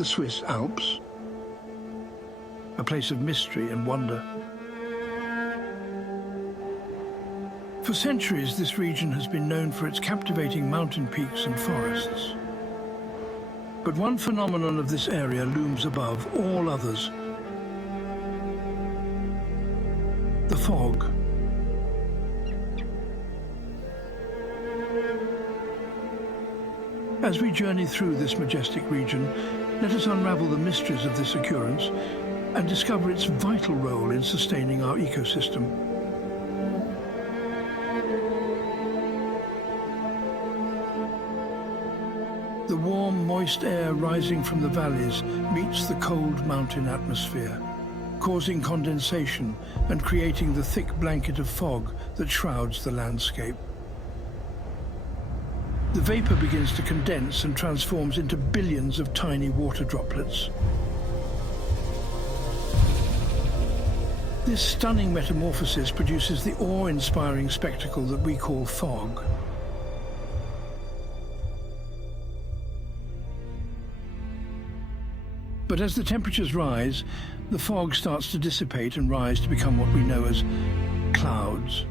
the Swiss Alps, a place of mystery and wonder. For centuries, this region has been known for its captivating mountain peaks and forests. But one phenomenon of this area looms above all others: the fog. As we journey through this majestic region, let us unravel the mysteries of this occurrence and discover its vital role in sustaining our ecosystem. The warm, moist air rising from the valleys meets the cold mountain atmosphere, causing condensation and creating the thick blanket of fog that shrouds the landscape. The vapor begins to condense and transforms into billions of tiny water droplets. This stunning metamorphosis produces the awe-inspiring spectacle that we call fog. But as the temperatures rise, the fog starts to dissipate and rise to become what we know as clouds.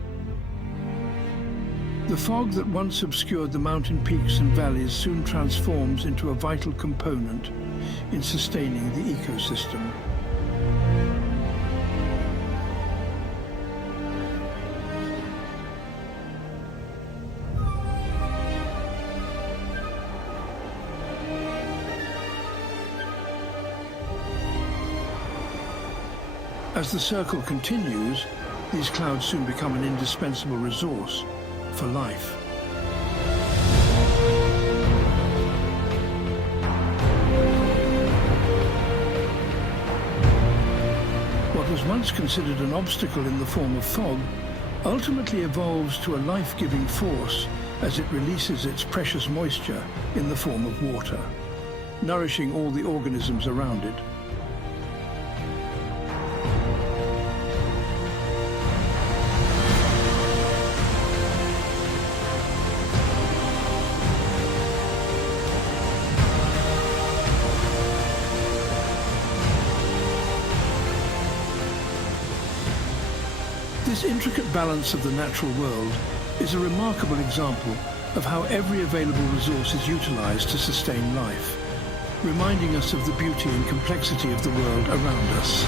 The fog that once obscured the mountain peaks and valleys soon transforms into a vital component in sustaining the ecosystem. As the circle continues, these clouds soon become an indispensable resource for life. What was once considered an obstacle in the form of fog ultimately evolves to a life-giving force as it releases its precious moisture in the form of water, nourishing all the organisms around it. This intricate balance of the natural world is a remarkable example of how every available resource is utilized to sustain life, reminding us of the beauty and complexity of the world around us.